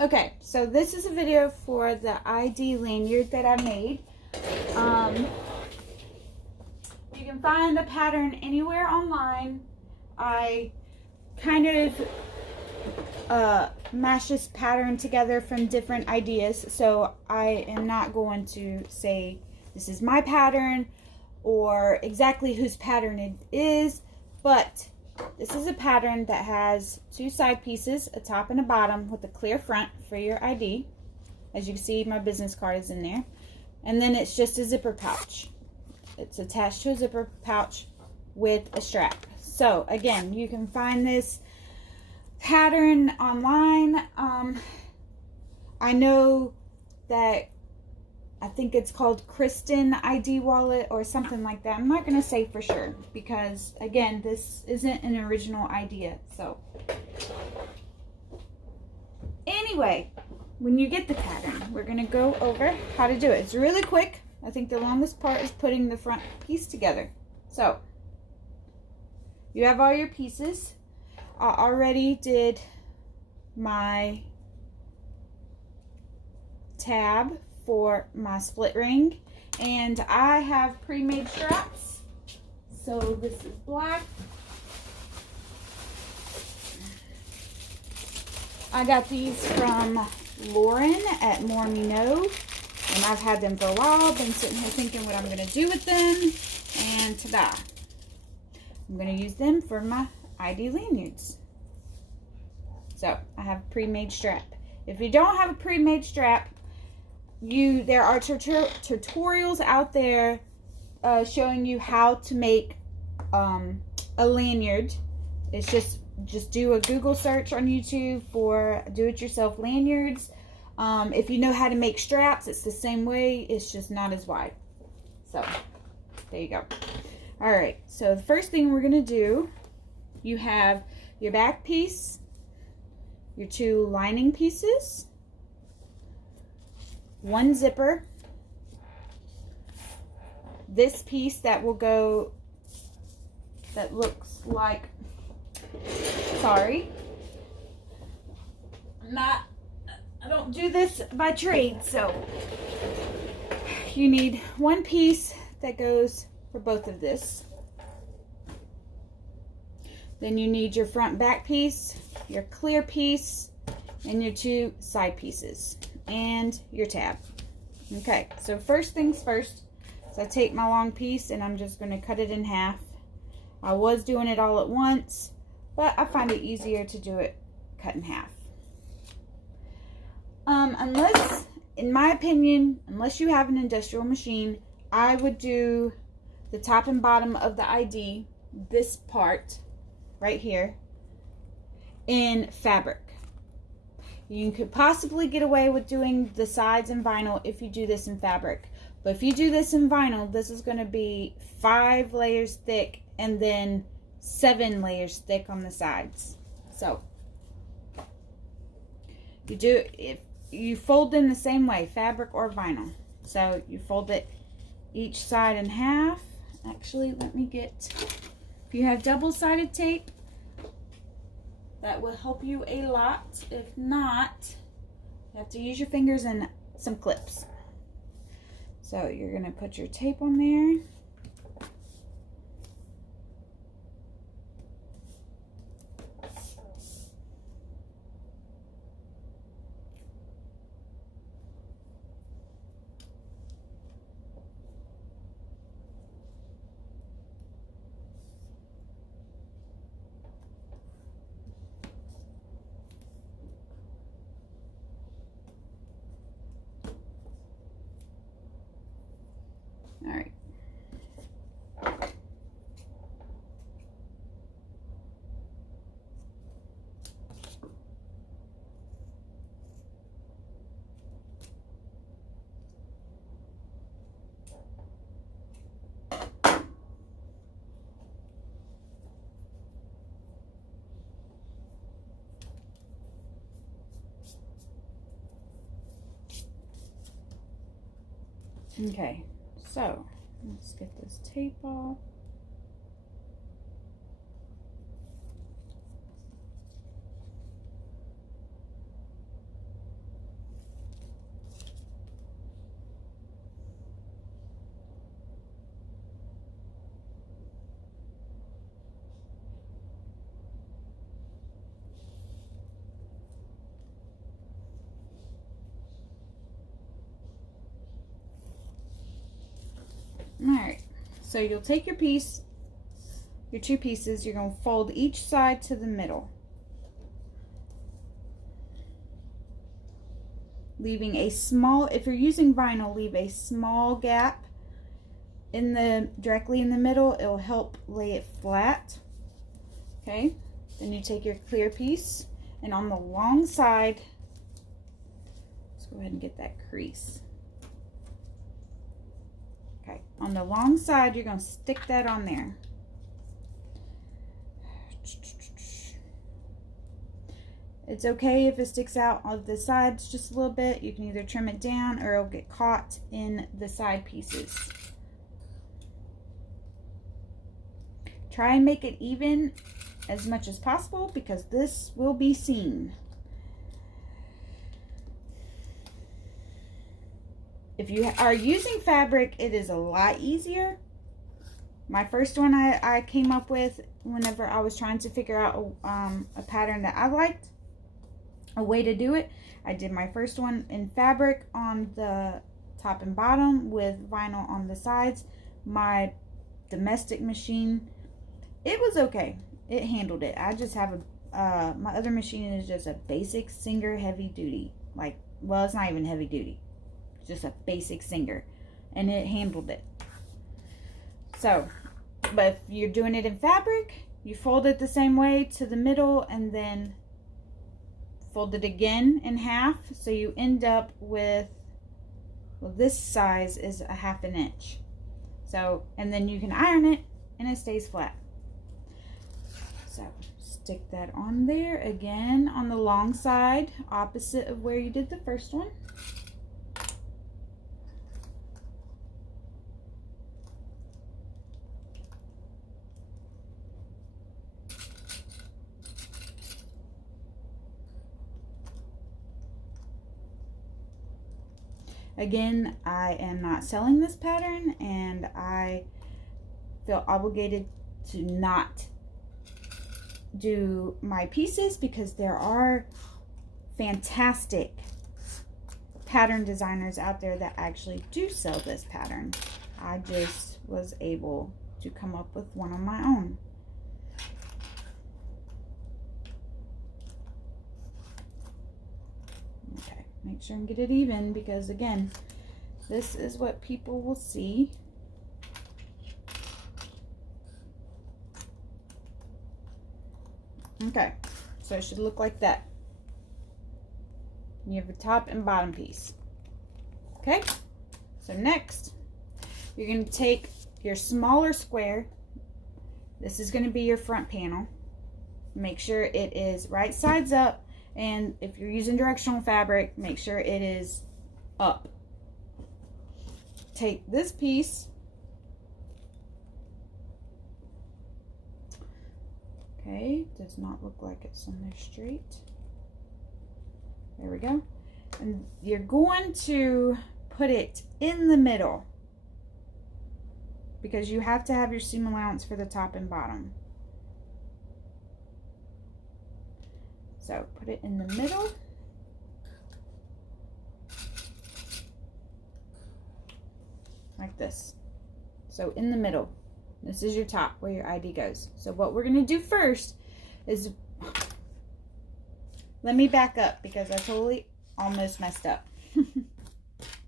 Okay, so this is a video for the ID lanyard that I made. You can find the pattern anywhere online. I kind of mashed this pattern together from different ideas, so I am not going to say this is my pattern or exactly whose pattern it is, but this is a pattern that has two side pieces, a top and a bottom, with a clear front for your ID. As you can see, my business card is in there. And then it's just a zipper pouch. It's attached to a zipper pouch with a strap. So again, you can find this pattern online. I know that I think it's called Kristen ID Wallet or something like that. I'm not going to say for sure because, again, this isn't an original idea. So, anyway, when you get the pattern, we're going to go over how to do it. It's really quick. I think the longest part is putting the front piece together. So, you have all your pieces. I already did my tab for my split ring, and I have pre-made straps. So this is black. I got these from Lauren at More Me Know, and I've had them for a while. Been sitting here thinking what I'm going to do with them, and ta-da! I'm going to use them for my ID lanyards. So I have a pre-made strap. If you don't have a pre-made strap, there are tutorials out there showing you how to make a lanyard. It's just do a Google search on YouTube for do-it-yourself lanyards. If you know how to make straps, it's the same way. It's just not as wide. So there you go. All right. So the first thing we're gonna do, you have your back piece, your two lining pieces, one zipper, this piece that will go, that looks like, sorry, I don't do this by trade, so you need one piece that goes for both of this. Then you need your front back piece, your clear piece, and your two side pieces, and your tab. Okay, so first things first, so I take my long piece and I'm just going to cut it in half. I was doing it all at once, but I find it easier to do it cut in half. Unless, in my opinion, unless you have an industrial machine, I would do the top and bottom of the ID, this part right here, in fabric. You could possibly get away with doing the sides in vinyl if you do this in fabric. But if you do this in vinyl, this is going to be 5 layers thick and then 7 layers thick on the sides. So if you fold them the same way, fabric or vinyl. So you fold it each side in half. Actually, let me get, if you have double-sided tape, that will help you a lot. If not, you have to use your fingers and some clips. So you're going to put your tape on there. All right. Okay, so let's get this tape off. All right, so you'll take your piece, your two pieces, you're going to fold each side to the middle, leaving a small, if you're using vinyl, leave a small gap in the directly in the middle. It will help lay it flat. Okay, then you take your clear piece, and on the long side, let's go ahead and get that crease. Okay, on the long side, you're going to stick that on there. It's okay if it sticks out on the sides just a little bit. You can either trim it down or it'll get caught in the side pieces. Try and make it even as much as possible because this will be seen. If you are using fabric, it is a lot easier. My first one I came up with whenever I was trying to figure out a pattern that I liked, a way to do it. I did my first one in fabric on the top and bottom with vinyl on the sides. My domestic machine, it was okay. It handled it. I just have a, my other machine is just a basic Singer heavy duty. Like, well, it's not even heavy duty. It's just a basic Singer. And it handled it. So, but if you're doing it in fabric, you fold it the same way to the middle and then fold it again in half. So you end up with, well, this size is a 1/2 inch. So, and then you can iron it and it stays flat. So stick that on there again on the long side, opposite of where you did the first one. Again, I am not selling this pattern and I feel obligated to not do my pieces because there are fantastic pattern designers out there that actually do sell this pattern. I just was able to come up with one on my own. Okay, make sure and get it even because again, this is what people will see. Okay, so it should look like that. You have a top and bottom piece. Okay, so next, you're going to take your smaller square. This is going to be your front panel. Make sure it is right sides up, and if you're using directional fabric, make sure it is up. Take this piece. Okay, does not look like it's on there straight. There we go. And you're going to put it in the middle because you have to have your seam allowance for the top and bottom. So put it in the middle. Like this. So in the middle. This is your top where your ID goes. So what we're going to do first is, let me back up because I totally almost messed up.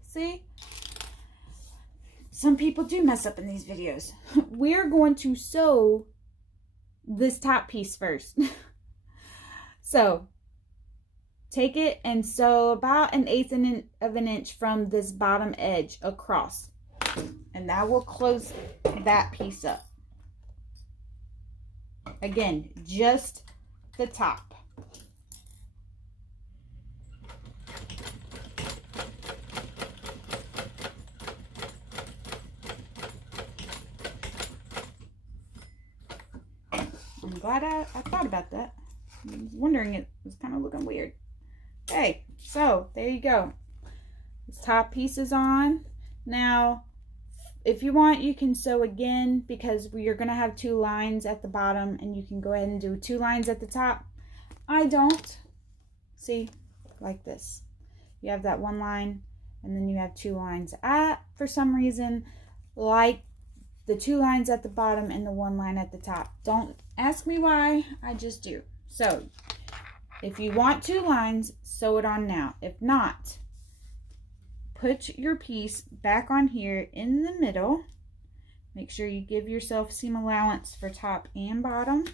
See? Some people do mess up in these videos. We're going to sew this top piece first. So take it and sew about 1/8 of an inch from this bottom edge across. And that will close that piece up. Again, just the top. I'm glad I thought about that. I was wondering, it was kind of looking weird. Okay, so there you go. This top piece is on. Now, if you want, you can sew again because you're going to have 2 lines at the bottom and you can go ahead and do 2 lines at the top. I don't. See, like this. You have that 1 line and then you have 2 lines. I, for some reason, like the 2 lines at the bottom and the 1 line at the top. Don't ask me why, I just do. So if you want 2 lines, sew it on now. If not, put your piece back on here in the middle. Make sure you give yourself seam allowance for top and bottom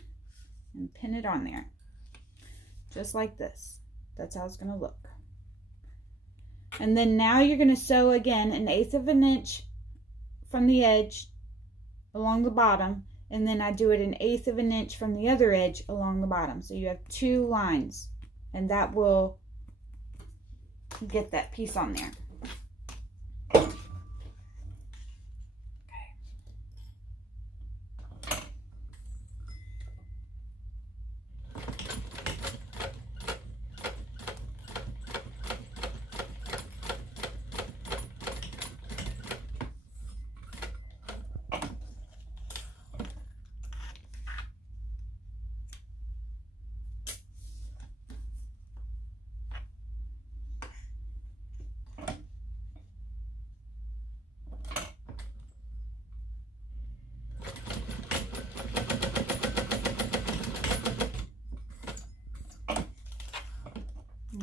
and pin it on there. Just like this. That's how it's going to look. And then now you're going to sew again 1/8 of an inch from the edge along the bottom, and then I do it 1/8 of an inch from the other edge along the bottom. So you have 2 lines, and that will get that piece on there.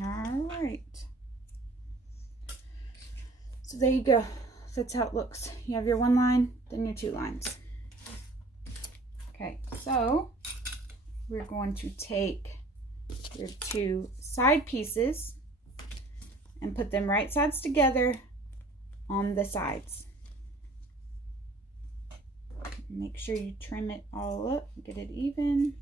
Alright, so there you go. That's how it looks. You have your 1 line, then your 2 lines. Okay, so we're going to take your 2 side pieces and put them right sides together on the sides. Make sure you trim it all up, get it even.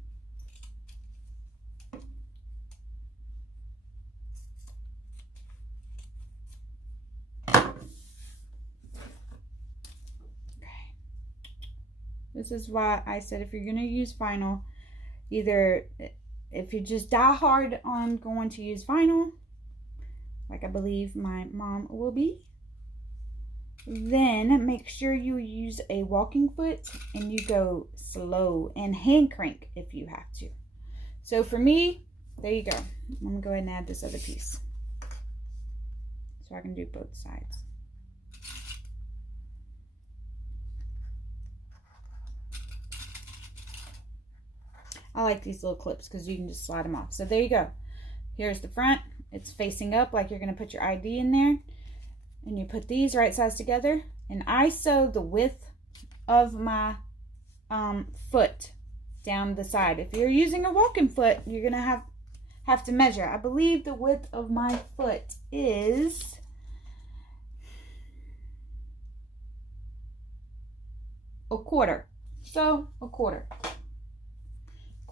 This is why I said if you're going to use vinyl, either if you just die hard on going to use vinyl, like I believe my mom will be, then make sure you use a walking foot and you go slow and hand crank if you have to. So for me, there you go. I'm going to go ahead and add this other piece so I can do both sides. I like these little clips because you can just slide them off. So there you go. Here's the front. It's facing up like you're going to put your ID in there. And you put these right sides together. And I sew the width of my foot down the side. If you're using a walking foot, you're going to have to measure. I believe the width of my foot is a quarter. So a quarter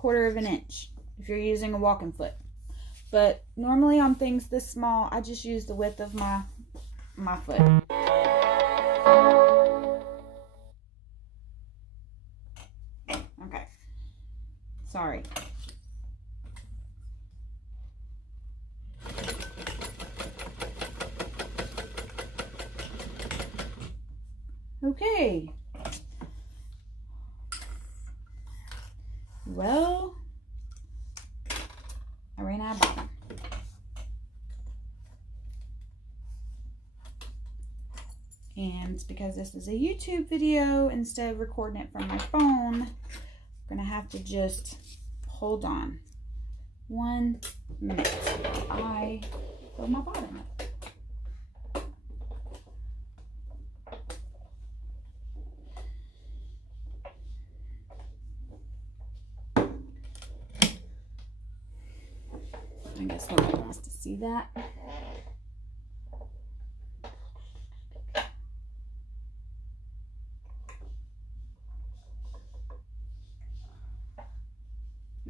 of an inch if you're using a walking foot. But normally on things this small, I just use the width of my foot. Okay. Sorry. Okay. Well, I ran out of bottom. And it's because this is a YouTube video, instead of recording it from my phone, I'm going to have to just hold on 1 minute while I fill my bottom up. I guess nobody wants to see that.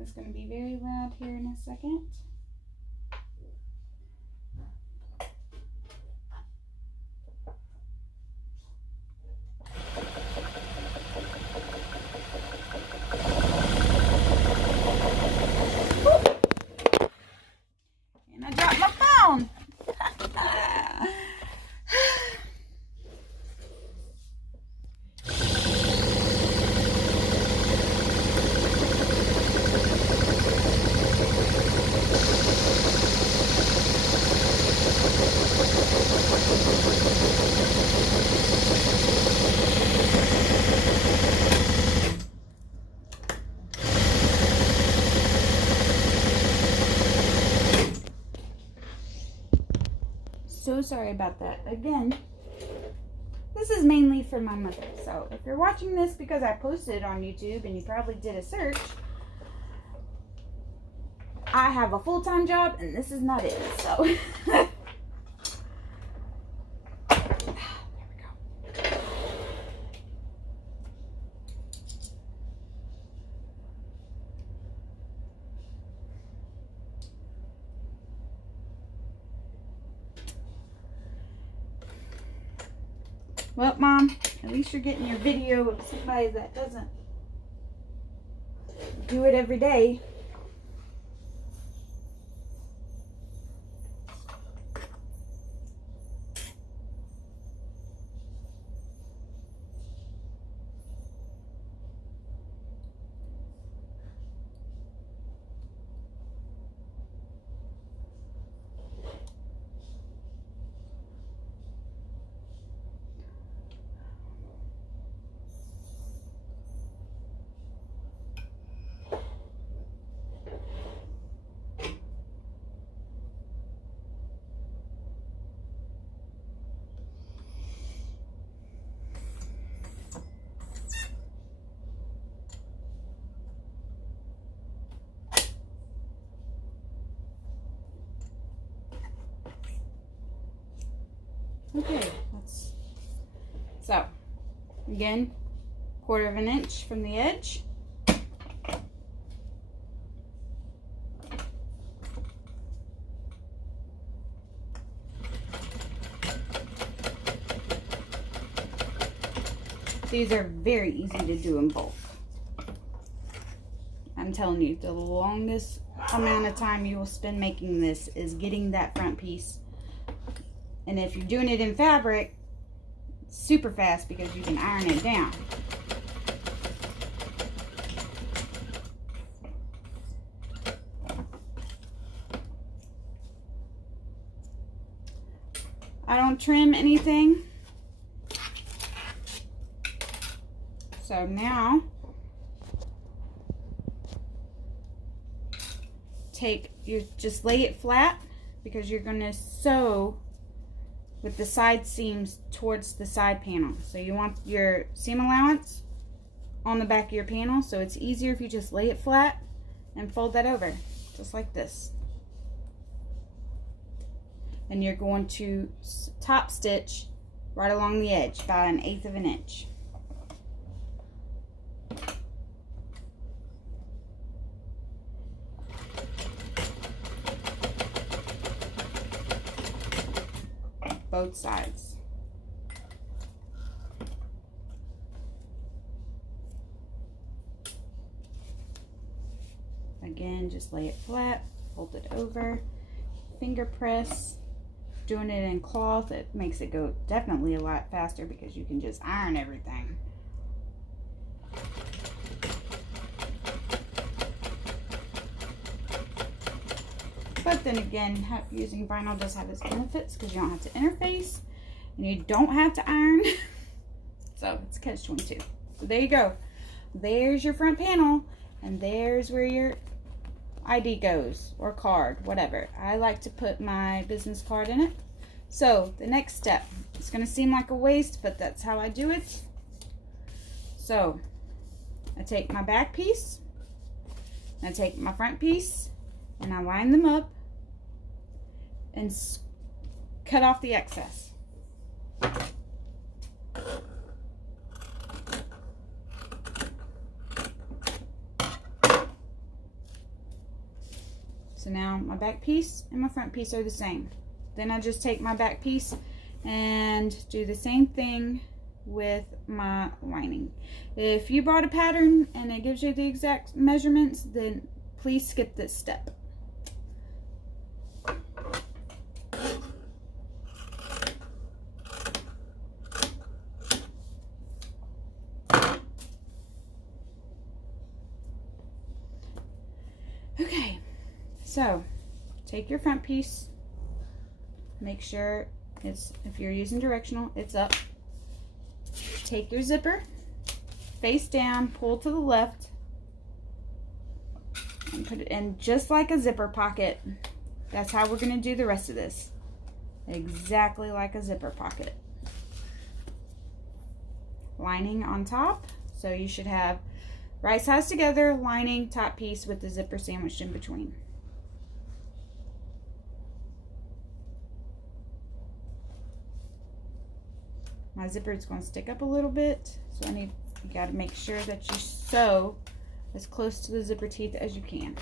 It's going to be very loud here in a second. And I dropped my phone. so sorry about that. Again, this is mainly for my mother. So if you're watching this because I posted it on YouTube and you probably did a search, I have a full-time job and this is not it. So there we go. Well, Mom, at least you're getting your video of somebody that doesn't do it every day. Okay, so again, 1/4 inch from the edge. These are very easy to do in bulk. I'm telling you, the longest amount of time you will spend making this is getting that front piece. And if you're doing it in fabric, it's super fast because you can iron it down. I don't trim anything. So now, just lay it flat because you're going to sew with the side seams towards the side panel. So you want your seam allowance on the back of your panel, so it's easier if you just lay it flat and fold that over, just like this. And you're going to top stitch right along the edge, about 1/8 inch. Both sides. Again, just lay it flat, fold it over, finger press. Doing it in cloth, it makes it go definitely a lot faster because you can just iron everything. But then again, using vinyl does have its benefits because you don't have to interface and you don't have to iron. So it's catch-22. So there you go. There's your front panel, and there's where your ID goes, or card, whatever. I like to put my business card in it. So the next step, it's going to seem like a waste, but that's how I do it. So I take my back piece, I take my front piece, and I line them up and cut off the excess. So now my back piece and my front piece are the same. Then I just take my back piece and do the same thing with my lining. If you bought a pattern and it gives you the exact measurements, then please skip this step. Okay, so take your front piece, make sure it's, if you're using directional, it's up. Take your zipper, face down, pull to the left, and put it in just like a zipper pocket. That's how we're going to do the rest of this. exactly like a zipper pocket. Lining on top, so you should have right sides together, lining, top piece with the zipper sandwiched in between. My zipper is going to stick up a little bit, so you got to make sure that you sew as close to the zipper teeth as you can.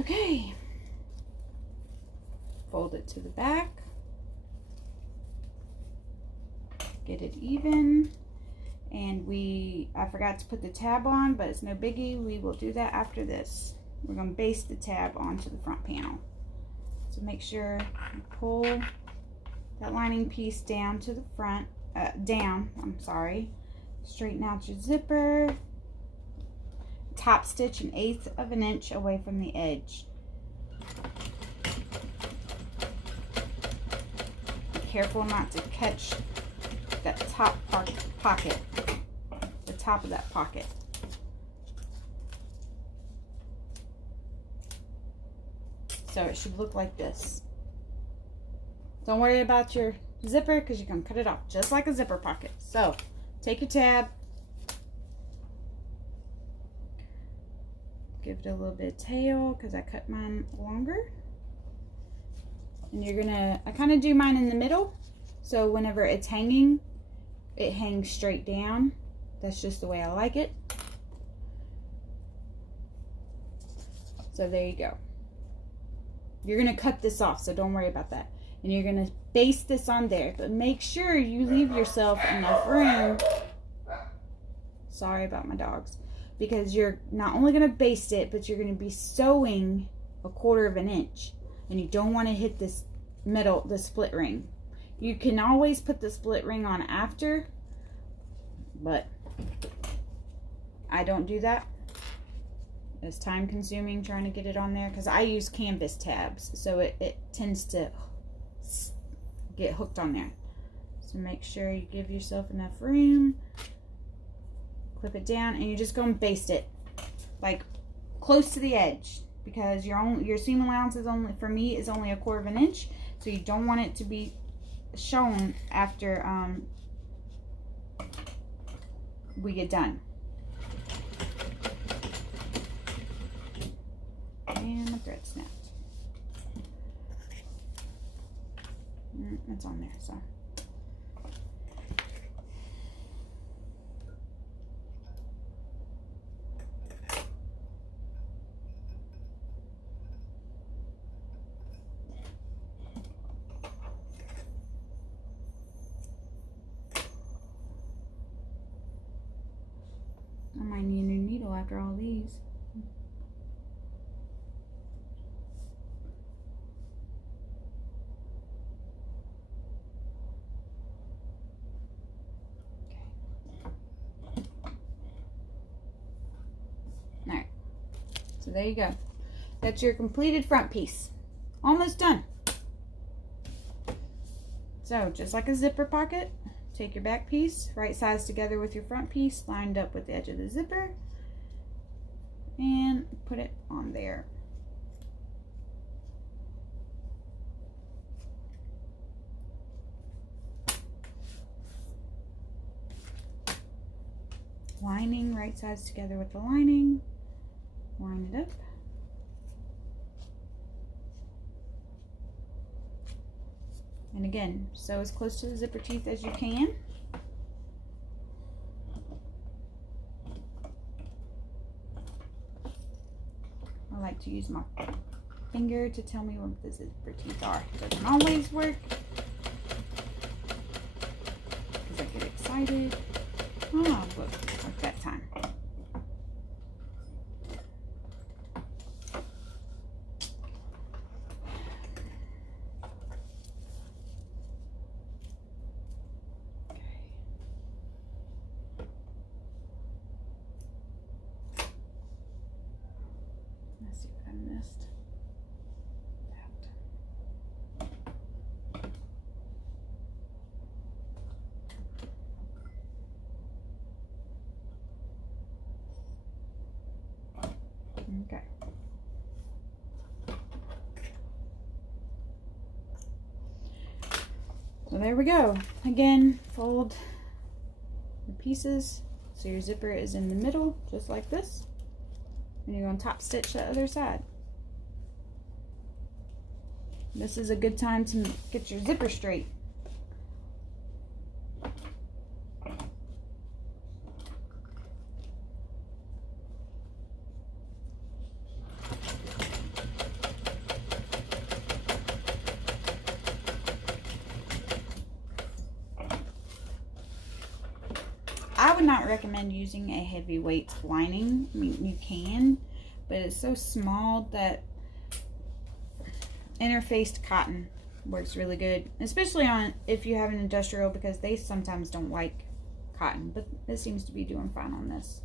Okay, fold it to the back, get it even, and I forgot to put the tab on, but it's no biggie. We will do that after this. We're going to baste the tab onto the front panel. So make sure you pull that lining piece down to the front, straighten out your zipper. Top stitch 1/8 of an inch away from the edge. Be careful not to catch that top pocket, the top of that pocket. So it should look like this. Don't worry about your zipper because you're going to cut it off just like a zipper pocket. So take your tab, give it a little bit of tail because I cut mine longer. And you're gonna, I kind of do mine in the middle. So whenever it's hanging, it hangs straight down. That's just the way I like it. So there you go. You're gonna cut this off, so don't worry about that. And you're gonna baste this on there, but make sure you leave yourself enough room. Sorry about my dogs. Because you're not only going to baste it, but you're going to be sewing 1/4 of an inch. And you don't want to hit this the split ring. You can always put the split ring on after, but I don't do that. It's time consuming trying to get it on there because I use canvas tabs, so it tends to get hooked on there. So make sure you give yourself enough room. Clip it down, and you're just going to baste it like close to the edge because your seam allowance is only, for me, is only 1/4 of an inch, so you don't want it to be shown after we get done. And my thread snapped. It's on there, so. I might need a new needle after all these. Alright, so there you go. That's your completed front piece. Almost done. So, just like a zipper pocket, take your back piece, right sides together with your front piece, lined up with the edge of the zipper, and put it on there. Lining, right sides together with the lining, line it up. And again, sew as close to the zipper teeth as you can. I like to use my finger to tell me what the zipper teeth are. Doesn't always work because I get excited. Oh, look, like that time. So there we go. Again, fold the pieces so your zipper is in the middle, just like this. And you're going to top stitch the other side. This is a good time to get your zipper straight. I would not recommend using a heavyweight lining. I mean, you can, but it's so small that interfaced cotton works really good, especially on if you have an industrial, because they sometimes don't like cotton, but this seems to be doing fine on this.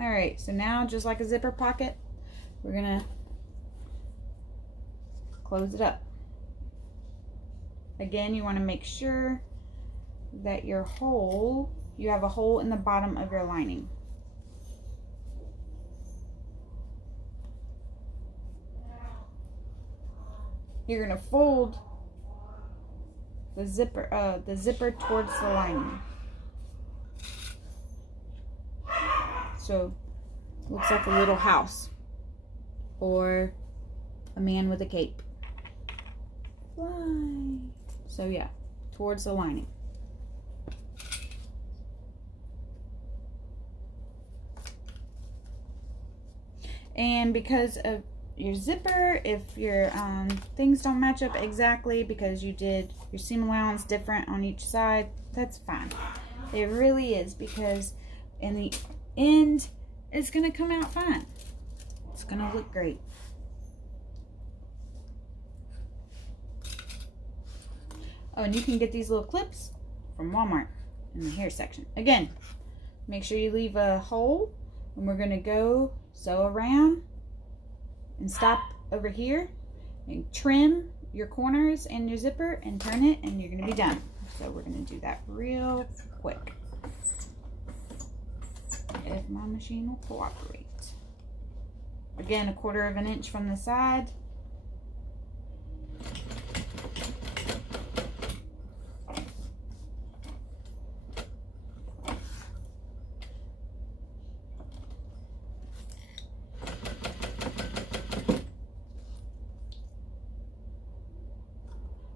All right, so now just like a zipper pocket, we're gonna close it up. Again, you want to make sure that you have a hole in the bottom of your lining. You're going to fold the zipper towards the lining. So it looks like a little house or a man with a cape. Fly. So yeah, towards the lining. And because of your zipper, if your things don't match up exactly because you did your seam allowance different on each side, that's fine. It really is, because in the end, it's going to come out fine. It's going to look great. Oh, and you can get these little clips from Walmart in the hair section. Again, make sure you leave a hole, and we're going to go sew around and stop over here and trim your corners and your zipper and turn it, and you're going to be done. So we're going to do that real quick, if my machine will cooperate. Again, 1/4 of an inch from the side.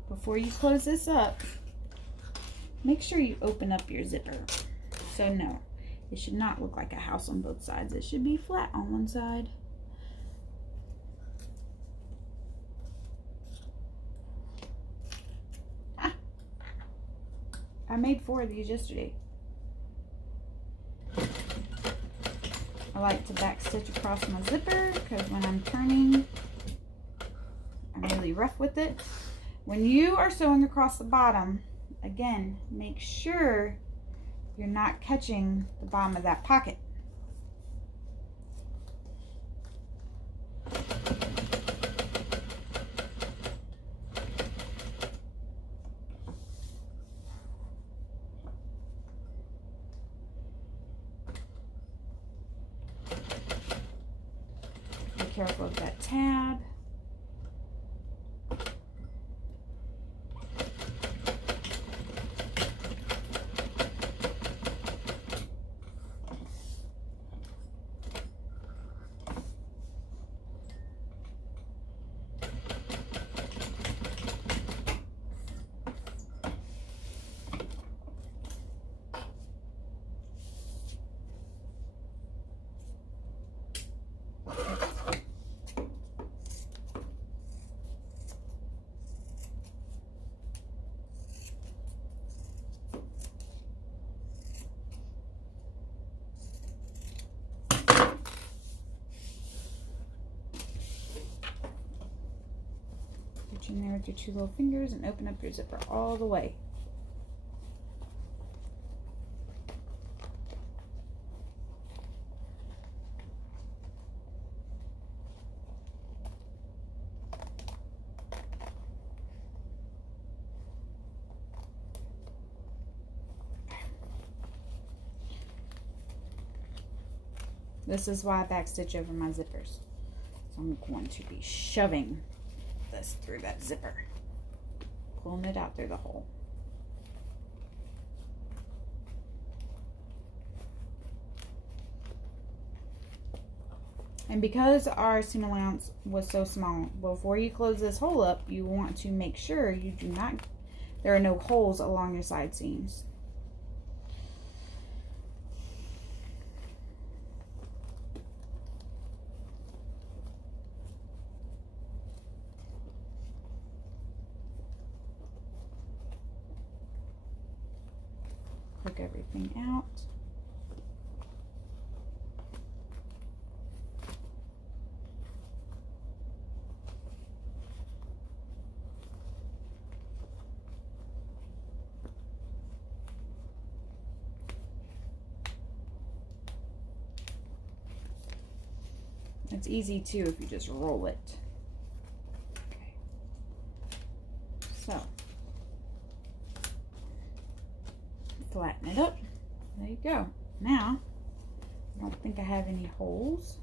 Before you close this up, make sure you open up your zipper. So no, it should not look like a house on both sides. It should be flat on one side. Ah, I made 4 of these yesterday. I like to back stitch across my zipper because when I'm turning, I'm really rough with it. When you are sewing across the bottom, again, make sure you're not catching the bottom of that pocket. Be careful of that tab. In there with your 2 little fingers and open up your zipper all the way. This is why I back stitch over my zippers. So I'm going to be shoving this through that zipper. pulling it out through the hole. And because our seam allowance was so small, before you close this hole up, you want to make sure you do not, there are no holes along your side seams. Hook everything out. It's easy too if you just roll it. Okay. So, flatten it up. There you go. Now, I don't think I have any holes.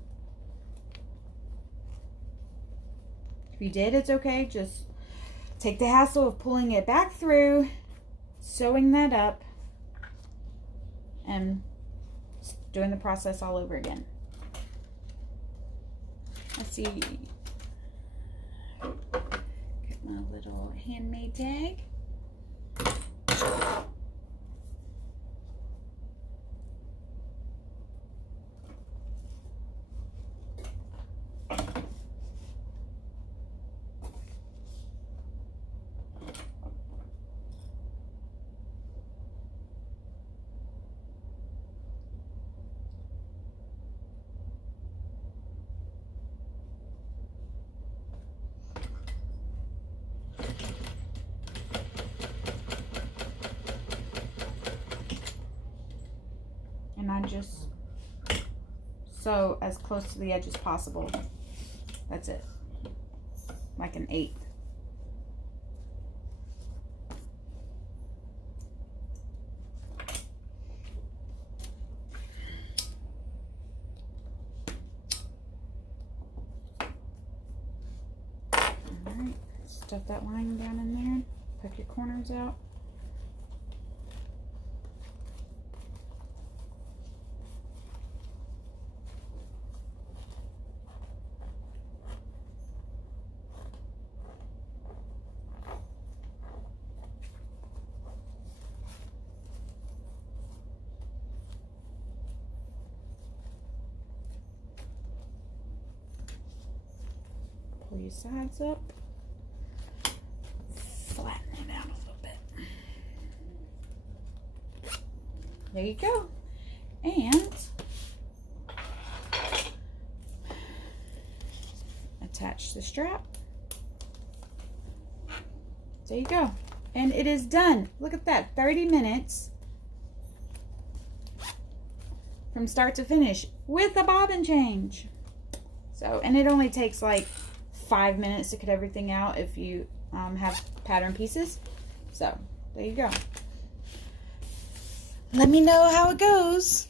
If you did, it's okay. Just take the hassle of pulling it back through, sewing that up, and doing the process all over again. Let's see. Get my little handmade tag. And I just sew as close to the edge as possible. That's it. Like an 1/8. Alright, stuff that line down in there. Poke your corners out. Pull your sides up, flatten it out a little bit. There you go. And attach the strap. There you go. And it is done. Look at that, 30 minutes from start to finish with a bobbin change. So, and it only takes like 5 minutes to cut everything out if you have pattern pieces. So there you go. Let me know how it goes.